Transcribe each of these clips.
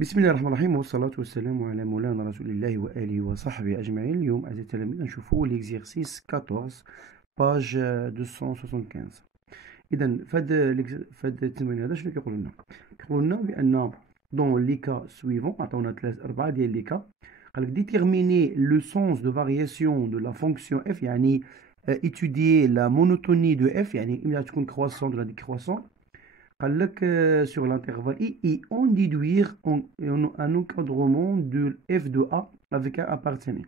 بسم الله الرحمن الرحيم والصلاة والسلام على مولانا رسول الله وآله وصحبه أجمعين. اليوم أعزائي التلاميذ نشوفوا l'exercice 14 page 275. إذا فهاد التمرين هذا شنو كيقول لنا؟ كيقول لنا بأن dans les cas suivants عطاونا 4 ديال لي كا، قال لك déterminer le sens de variation de la fonction f، يعني étudier la monotonie de f، يعني إما تكون croissante ولا décroissante. قال لك sur l'intervalle I et en déduire un encadrement de f de A avec un appartenant.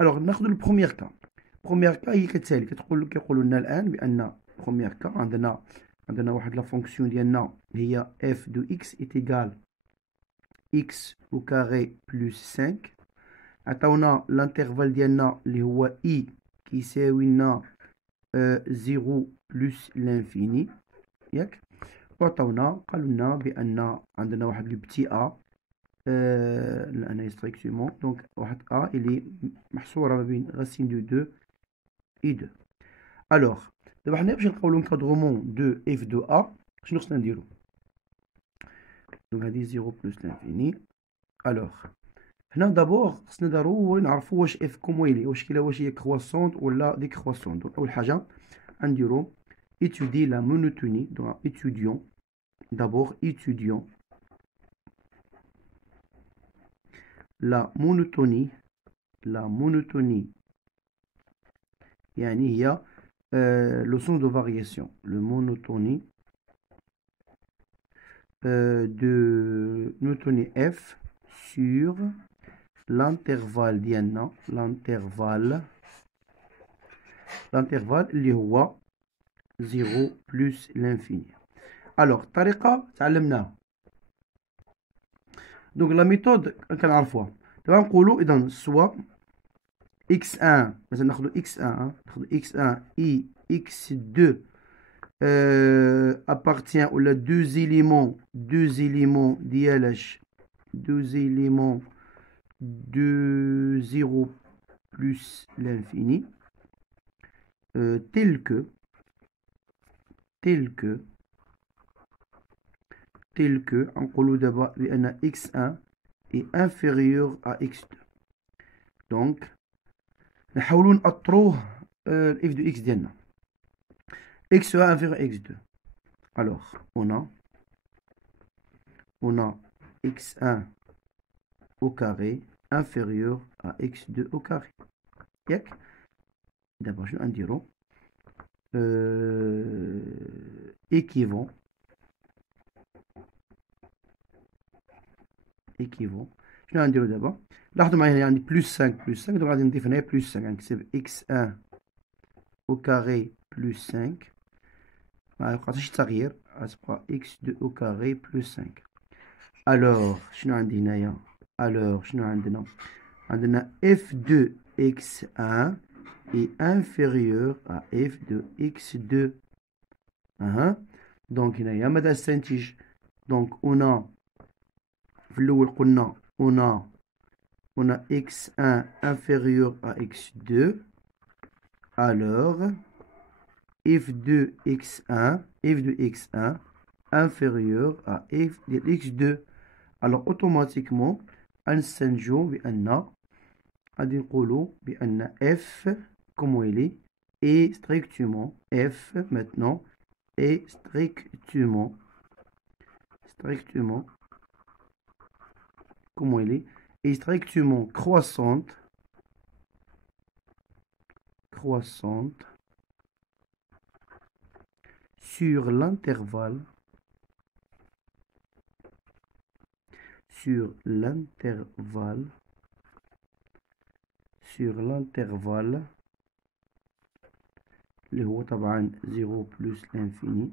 Alors ناخذ البروميير كا. بروميير كا هي كتالي، كيقولوا لنا الآن بأن بروميير كا عندنا واحد لا فونكسيون ديالنا هي f de x est égal x au carré plus 5. عطاونا الانترفال ديالنا اللي هو I كيساوي لنا 0 plus l'infini ياك. وعطاونا قالوا لنا بأن عندنا واحد لو بتي ا لأنها ستريكتومون، دونك واحد ا اللي محصورة ما بين راسين دو 2 اي 2. الوغ دابا حنا باش نلقاو لونكادرومون دو اف دو ا شنو خصنا نديرو؟ دونك هادي 0 بلس لانفيني. الوغ هنا دابور خصنا ضروري نعرفو واش اف كومويلي، واش هي كرواسونت ولا ديكرواسونت. دونك أول حاجة غنديرو étudier la monotonie. Donc étudions d'abord la monotonie يعني هي le sens de variation, le monotonie de monotonie f sur l'intervalle ديالنا l'intervalle اللي هو 0 plus l'infini. Alors طريقة تعلمناها، دونك لا ميثود كنعرفوها. دابا نقولوا إذا سوا x1 مثلا ناخذ x1 et x2 appartient ولا deux éléments ديالاش deux éléments de 0 plus l'infini tel que نقولوا دابا بأن x1 est inférieur à x2. donc نحاولوا نأطروه f de x ديالنا x1 inférieur à x2. alors on a x1 au carré inférieur à x2 au carré ياك. دابا شنو نديرو؟ équivalent شنو غنديرو دابا؟ لاحظوا معايا هنا عندي بلس 5 دونك غادي نضيف هنايا بلس 5، غنكتب x1 au carré plus 5 ما يبقى حتى شي تغيير، غتبقى x2 au carré plus 5. الوغ شنو عندي هنايا؟ شنو عندنا f de x1 est inférieur à f de x2. دونك هنايا ماذا استنتج؟ دونك في الأول قلنا on a x1 inférieur à x2. alors f de x1 inférieur à f de x2. alors automatiquement غنستنتجو بأن غادي نقولو بأن f comment il est strictement f maintenant est strictement comment il est strictement croissante sur l'intervalle اللي هو طبعا 0 plus l'infini.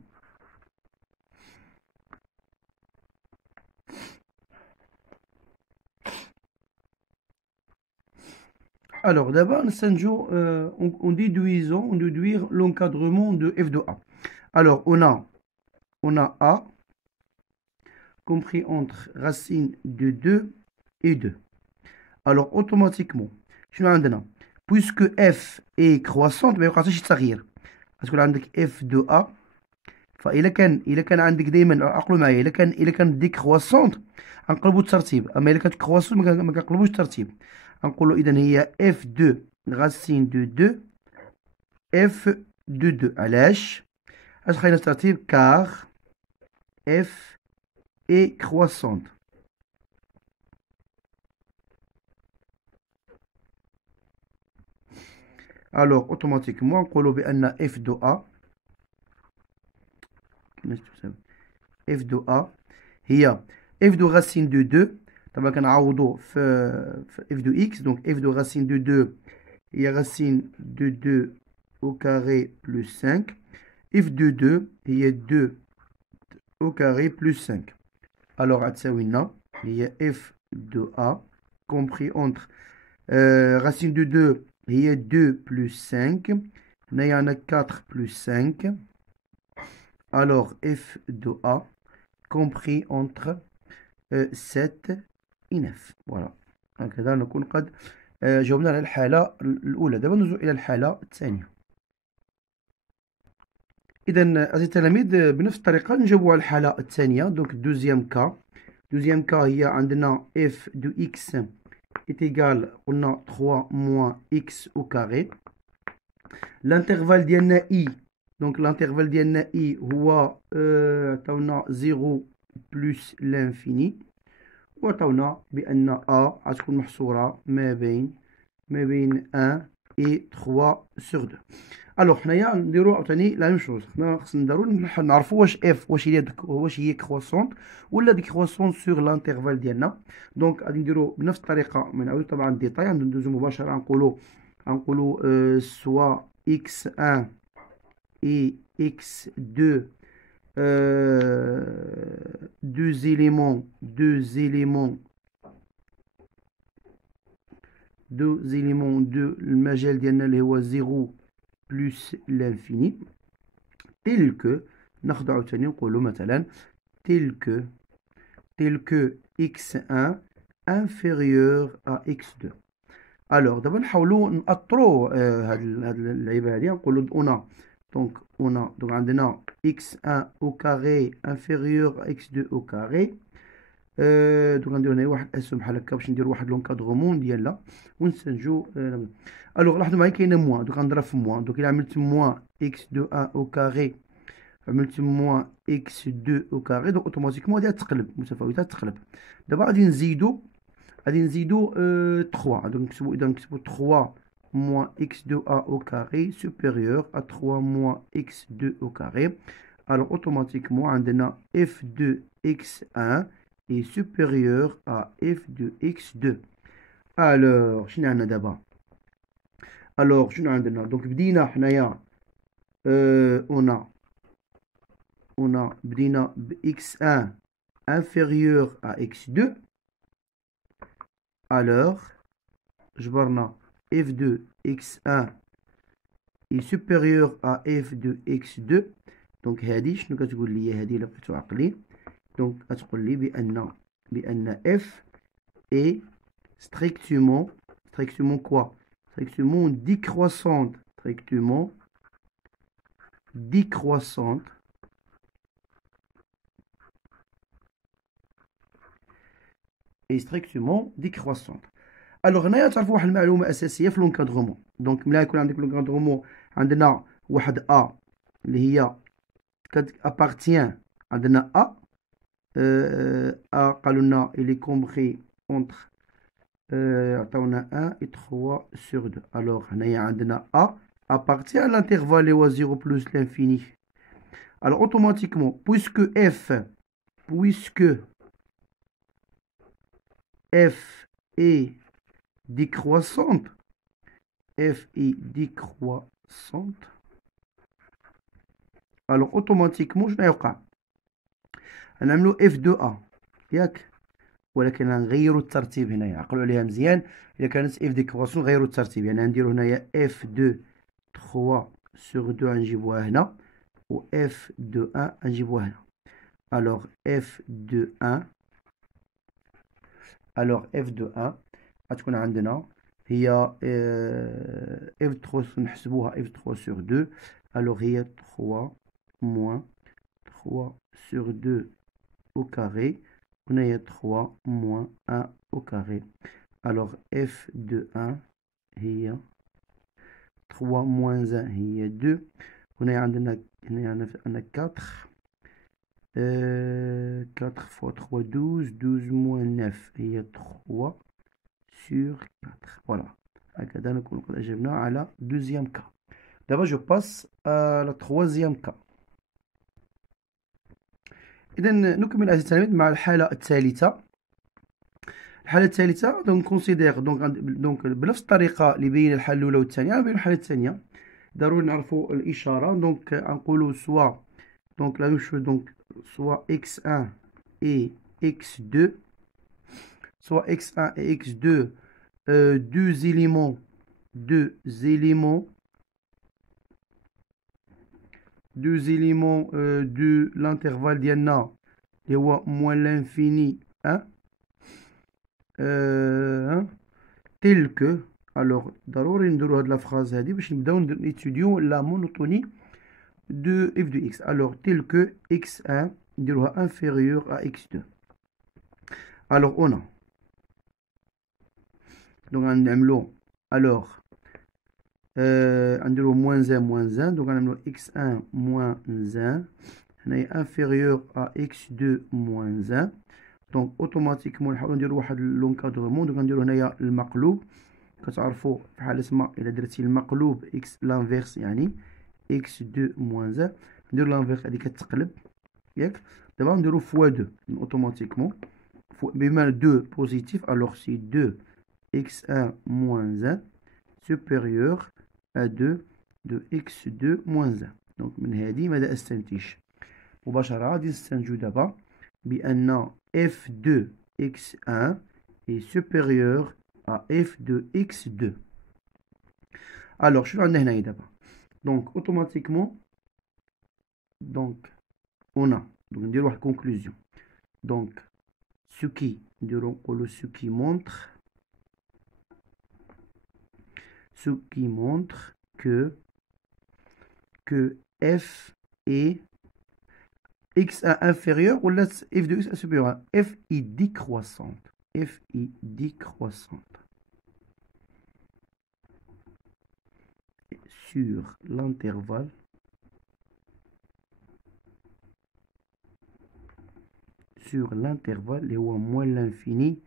alors d'abord نستنتجو en déduire l'encadrement de f de A. alors on a A compris entre racine de 2 et 2. alors automatiquement شنو عندنا؟ puisque f est croissante ما يوقع حتى شي تغيير، غتكون عندك f de A إلا كان عندك دائما عقلوا معايا، إلا كان ديكرواسونت غنقلبوا الترتيب، أما إلا كانت كرواسونت ما كنقلبوش الترتيب. غنقولوا إذا هي اف دو غاسين دو اف دو. علاش؟ اش خلينا الترتيب؟ كار اف اي كرواسونت. الوغ اوتوماتيكمون نقولوا بان اف دو ا اف دو ا هي اف دو غاسين دو طبعا كنعوضوا في اف دو اكس. دونك اف دو غاسين دو هي غاسين دو au carré plus 5. اف دو هي 2 au carré plus 5. alors غتساوي لنا هي اف دو ا compris entre racine de 2 هي 2 plus 5. هنايا عندنا 4 plus 5. alors f de a compris entre 7 et 9. voilà. هكذا نكون قد جاوبنا على الحالة الأولى. دابا ندوزو إلى الحالة الثانية. إذا أعزائي التلاميذ بنفس الطريقة نجاوبو على الحالة الثانية. دونك دوزيام كا. دوزيام كا هي عندنا f de x est égal قلنا 3 moins x au carré. l'intervalle ديالنا i. donc l'intervalle ديالنا i هو عطاونا 0 plus l'infini، وعطاونا بأن a غتكون محصورة ما بين 1 et 3 sur 2. الوغ حنايا نديرو عاوتاني لا ميم شوز. حنا خصنا نعرفو واش هي كرواسونت ولا ديكرواسونت سور لانترفال ديالنا. دونك غادي نديرو بنفس الطريقة. ما نعاودو طبعا الديتاي، ندوزو مباشرة نقولو سوا x1 et x2 deux éléments de المجال ديالنا اللي هو 0 plus l'infini، tel que ناخدو عاوتاني نقولو مثلا tel que x1 inférieur à x2. alors دابا نحاولو نأطرو هاد اللعيبة هادي. نقولو donc عندنا x1 au carré inférieur à x2 au carré. donc غنديرو هنايا واحد اسهم بحال هكا باش نديرو واحد لونكادغومون ديالها ونستنتجو. الوغ لاحظوا معايا كاينه موان. دونك غنضرب في موان. دونك الا عملت موان x2 1 au carré عملت موان x2 au carré، دونك اوتوماتيكمون غادي تقلب متفاوتات تقلب. دابا غادي نزيدو 3. donc نكتبو 3 moins x2a au carré supérieur à 3 moins x2 au carré. alors automatiquement عندنا f de x1 est supérieur à f de x2. alors شنو عندنا دابا؟ alors شنو عندنا؟ donc بدينا حنايا بدينا ب x1 inférieur à x2. alors جبرنا f de x1 est supérieur à f de x2. donc هادي شنو كتقول لي؟ هادي الا بقيتو عقلي donc كتقول لي بأن f est strictement quoi؟ strictement décroissante. et strictement décroissante. الوغ هنايا تعرفوا واحد المعلومه اساسيه في لونكادغومون. دونك ملي يكون عندك لونكادغومون عندنا واحد ا اللي هي كتابارتيان عندنا ا قالوا لنا الي كومبري اونتر عطاونا 1 et 3 sur 2. الوغ هنايا عندنا ا appartient à l'intervalle اللي هو 0 plus l'infini. alors automatiquement puisque f est décroissante, alors automatiquement شنو يوقع؟ غنعملو f de a ياك، ولكن غنغيرو الترتيب هنايا. عقلوا عليها مزيان. الا كانت f ديكرواسيون غيرو الترتيب، يعني غنديرو هنايا f de 3 sur 2 غنجيبوها هنا، و f de 1 غنجيبوها هنا. alors f de 1 غتكون عندنا هي f3 نحسبوها f3 sur 2. alors هي 3 moins 3 sur 2 au carré. On a 3 moins 1 au carré. Alors f de 1 هي 3 moins 1 هي 2. هنا عندنا 4. 4 fois 3 12. 12 moins 9 هي 3 sur 4. Voilà. هكذا نكون قد أجبنا على deuxième cas. D'abord je passe à la troisième cas. إذا نكمل أعزائي التلاميذ مع الحالة الثالثة. الحالة الثالثة دونك كونسيدير دونك بنفس الطريقة اللي بين الحالة الأولى والثانية نبين الحالة الثانية. ضروري نعرفوا الإشارة. دونك نقولوا سوا دونك لا ميم شوز دونك سوا x1 et x2 soit x1 et x2 deux éléments de l'intervalle ديالنا اللي هو moins l'infini 1 tel que alors ضروري نديرو هاد لا فراز هادي باش نبداو نيتوديو لا مونوتوني de f de x. Alors tel que x1 نديروها inférieur à x2. Alors on a donc نعملو alors نديرو moins 1 moins 1 donc نعملو x1 moins 1 هنايا inférieur à x2 moins 1 donc automatiquement نحاولو نديرو واحد لونكادرومون. donc نديرو هنايا المقلوب. كتعرفوا في حالة ما إلا درتي المقلوب x لانفيرس يعني x2 moins 1 نديرو لانفيرس هادي كتقلب ياك. دابا نديرو fois 2 automatiquement بما 2 positif alors c'est 2 x1 moins 1 supérieur à 2 de x2 moins 1. donc من هذه ماذا أستنتج؟ مباشرة غادي نستنتجو دابا بأن f2 x1 est supérieur à f2 x2. alors شنو عندنا هنايا دابا؟ donc automatiquement donc on a donc نديرو واحد conclusion. donc ce qui نديرو نقولو ce qui montre que f est x1 inférieur ou là f de x supérieur à f est décroissante. f est décroissante sur l'intervalle اللي هو moins l'infini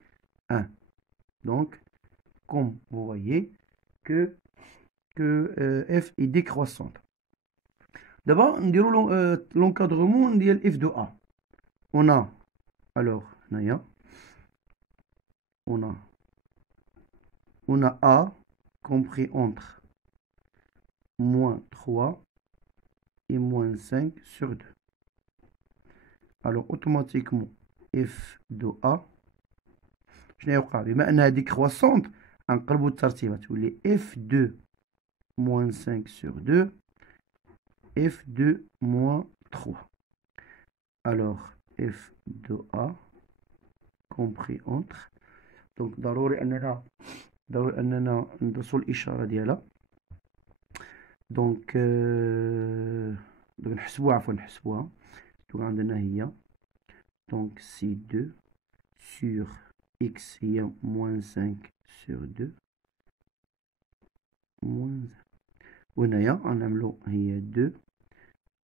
1. donc comme vous voyez que f est décroissante. D'abord نديرو l'encadrement ديال f de a. on a alors هنايا on a a compris entre moins 3 et moins 5 sur 2. alors automatiquement f de a شنو يوقع؟ بما انها décroissante غنقلبو الترتيبات تولي f2 moins 5 sur 2 f2 moins 3. alors f de a compris entre donc ضروري اننا ندرسو الاشاره ديالها. donc نحسبوها donc عندنا هي donc c2 sur x هي moins 5 sur 2 moins 1 وهنايا غنعملو هي 2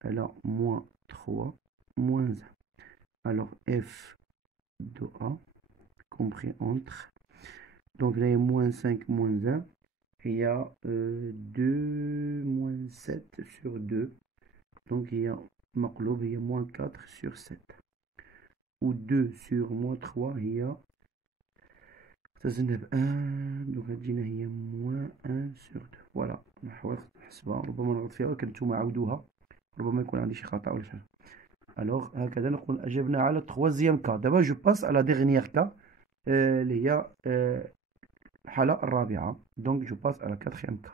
على moins 3 moins 1. alors f de a compris entre donc هنايا moins 5 moins 1 هي 2 moins 7 sur 2 donc هي مقلوب هي moins 4 sur 7 ou 2 sur moins 3 هي اختزلنا ب 1 donc غتجينا هي moins 1 sur 2. فوالا نحاول نحسبها ربما نغلط فيها ولكن نتوما عاودوها ربما يكون عندي شي خطأ ولا شي. alors هكذا نكون أجبنا على troisième cas. دابا جو باس على dernière cas اللي هي الحالة الرابعة. donc جو باس على quatrième cas.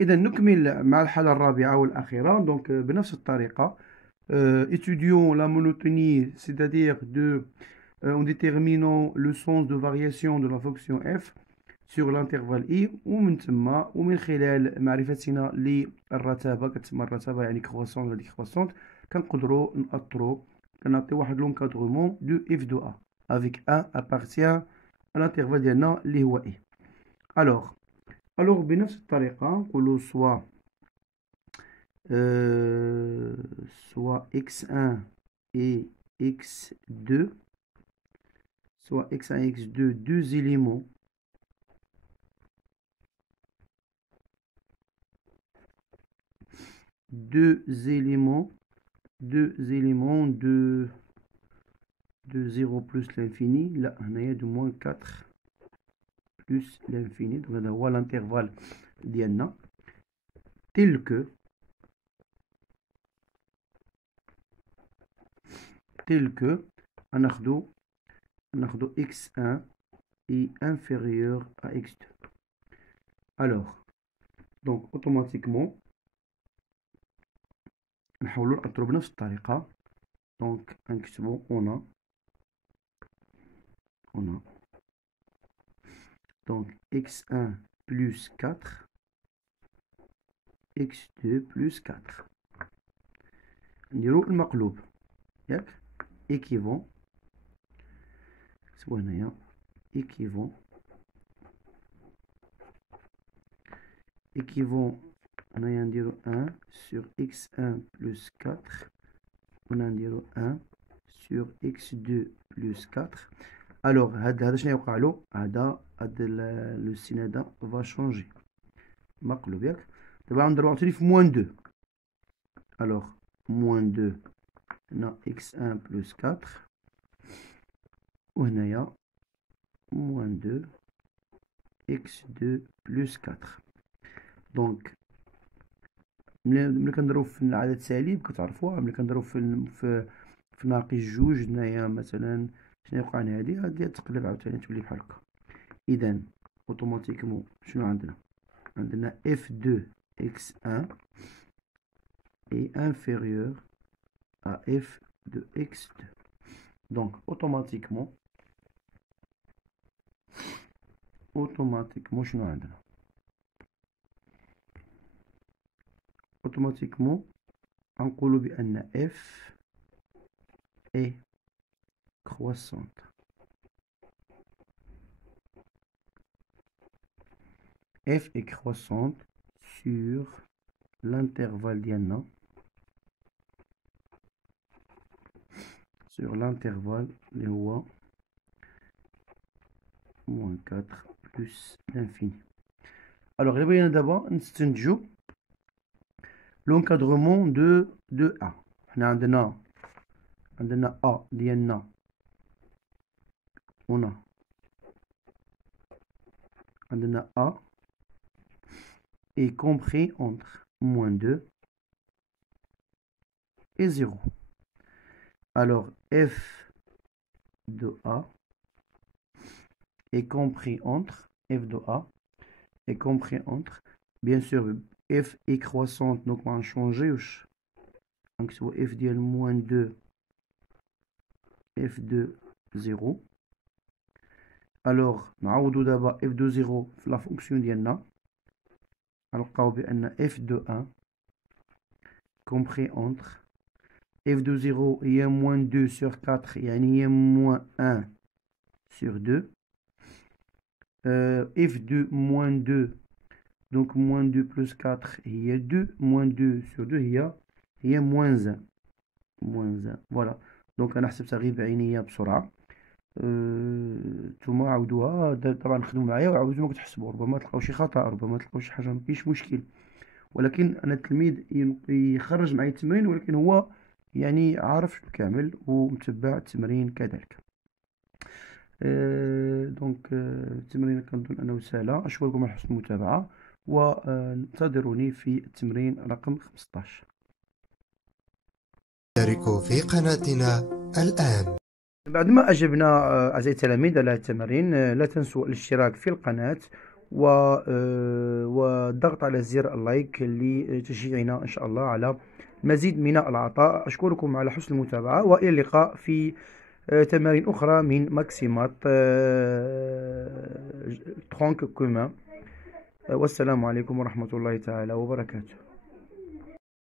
إذا نكمل مع الحالة الرابعة والأخيرة. donc بنفس الطريقة étudions la monotonie, c'est-à-dire en déterminant le sens de variation de la fonction f. sur l'intervalle I ومن تما ومن خلال معرفتنا للرتابة كتسمى الرتابة يعني كرواسون ولا ديكرواسونت كنقدروا نأطروا كنعطيو واحد لونكادرومون دو اف دو A avec A appartient à l'intervalle ديالنا اللي هو I. alors بنفس الطريقة نقولوا soit x1 et x2 soit x1 et x2 deux éléments de 0 plus l'infini. Là, on a de moins 4 plus l'infini. Donc, on a l'intervalle d'Iana tel que on a x1 est inférieur à x2. Alors, donc automatiquement نحاولوا نأطروا بنفس الطريقة. دونك نكتبوا on a donc x1 plus 4 x2 plus 4 نديرو المقلوب ياك équivalent نكتبو هنايا équivalent هنايا نديرو 1 sur x1 plus 4 هنا نديرو 1 sur x2 plus 4. alors هذا شنو يوقع له؟ هذا لو سين هذا va changer مقلوب ياك. دابا نديرو عاوتاني في moins 2. alors moins 2 هنا x1 plus 4 وهنايا moins 2 x2 plus 4. دونك ملي كنديرو في العدد سالب كتعرفوها، ملي كنديرو في ناقص جوج هنايا مثلا شنو يوقع لنا؟ هادي تقلب عاوتاني تولي بحال هكا. اذا اوتوماتيكمون شنو عندنا f2 x1 est inférieur à f de x2. donc automatiquement شنو عندنا؟ automatiquement نقولوا بأن f est croissante. f est croissante sur l'intervalle ديالنا اللي هو moins 4 plus l'infini. alors غير بغينا دابا نستنتجو l'encadrement de A. حنا عندنا A ديالنا هنا عندنا A est compris entre moins 2 et 0. alors f de A est compris entre bien sûr f est croissante donc on va changer donc c'est f ديال moins 2 f de 0. alors نعوضوا دابا f de 0 في la fonction ديالنا نلقاو بأن f de 1 compris entre f de 0 هي moins 2 sur 4 يعني هي moins 1 sur 2. f de moins 2 donc moins 2 plus 4 هي 2 moins 2 sur 2 هي moins 1 voilà. donc انا حسبتها غير بعينيا بسرعه. نتوما عاودوها طبعا خدموا معايا وعاودوا نتوما كتحسبوا، ربما تلقاو شي خطا ربما تلقاو شي حاجه مفيش مشكل، ولكن انا التلميذ يخرج معايا التمرين ولكن هو يعني عارف كامل ومتبع التمرين كذلك. دونك التمرين كنظن انه سهله. اشكركم على حسن المتابعه وانتظروني في التمرين رقم 15. اشتركوا في قناتنا الآن. بعدما أجبنا أعزائي التلاميذ على التمارين لا تنسوا الاشتراك في القناة والضغط على زر اللايك لتشجيعنا إن شاء الله على المزيد من العطاء. أشكركم على حسن المتابعة وإلى اللقاء في تمارين أخرى من ماكسيمات tronc commun. والسلام عليكم ورحمة الله تعالى وبركاته.